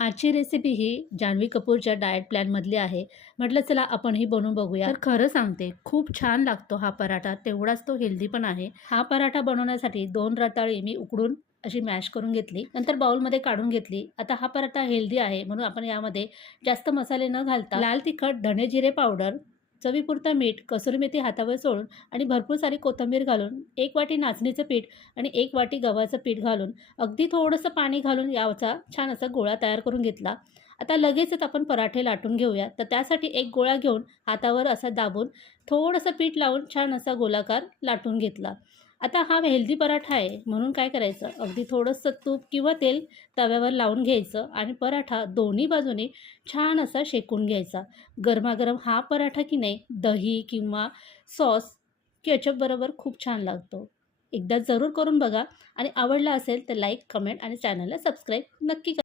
आजची रेसिपी ही जान्हवी कपूरच्या डाएट प्लॅनमधली आहे. म्हटलं चला आपण ही बनवून बघूया. तर खरं सांगते खूप छान लागतो हा पराठा, तेवढाच तो हेल्दी पण आहे. हा पराठा बनवण्यासाठी 2 रताळी मी उकडून अशी मॅश करून घेतली. नंतर बाउलमध्ये काढून घेतली. आता हा पराठा हेल्दी आहे म्हणून आपण यामध्ये जास्त मसाले न घालता लाल तिखट, धणे जिरे पावडर, चवीपुरतं मीठ, कसुरी मेथी हातावर चोळून आणि भरपूर सारी कोथिंबीर घालून 1 वाटी नाचणीचं पीठ आणि 1 वाटी गव्हाचं पीठ घालून अगदी थोडंसं पाणी घालून याचा छान असा गोळा तयार करून घेतला. आता लगेचच आपण पराठे लाटून घेऊया. तर त्यासाठी एक गोळा घेऊन हातावर असा दाबून थोडंसं पीठ लावून छान असा गोलाकार लाटून घेतला. आता हा हेल्दी पराठा आहे म्हणून काय करायचं, अगदी थोडंसं तूप किंवा तेल तव्यावर लावून घ्यायचं आणि पराठा दोन्ही बाजूने छान असा शेकून घ्यायचा. गरमागरम हा पराठा की नाही दही किंवा सॉस, केचपबरोबर खूप छान लागतो. एकदा जरूर करून बघा आणि आवडला असेल तर लाईक, कमेंट आणि चॅनलला सबस्क्राईब नक्की करा.